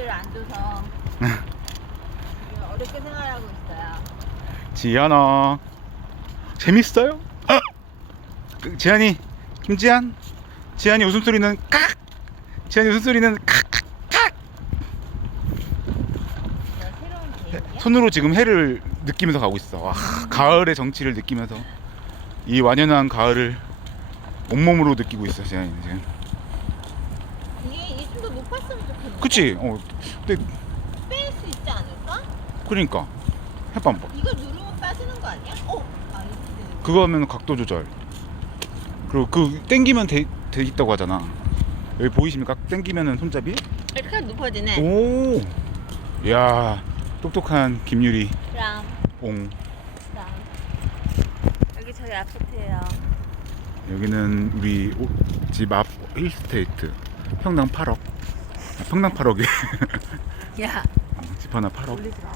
집을 안 줘서 지금 어렵게 생활하고 있어요. 지연아 재밌어요? 아! 그, 지안이 김지안 지안이 웃음소리는 깍 지안이 웃음소리는 깍깍깍? 손으로 지금 해를 느끼면서 가고 있어 와, 가을의 정취를 느끼면서 이 완연한 가을을 온몸으로 느끼고 있어 지안이 지금 이게 좀 더 높았으면 좋겠는데. 그치? 어 근데 뺄 수 있지 않을까? 그러니까 해봐 한번 이걸 누르면 빠지는 거 아니야? 어? 아, 되는 그거 하면 각도 조절 그리고 그 땡기면 돼, 돼 있다고 하잖아 여기 보이십니까? 땡기면은 손잡이 이렇게 하면 높아지네. 오, 야 똑똑한 김유리 람, 옹. 람. 여기 저희 아파트예요. 여기는 우리 오- 집앞 힐스테이트 평당 8억. 평당 8억에 야, 집 하나 8억. 올리지 마.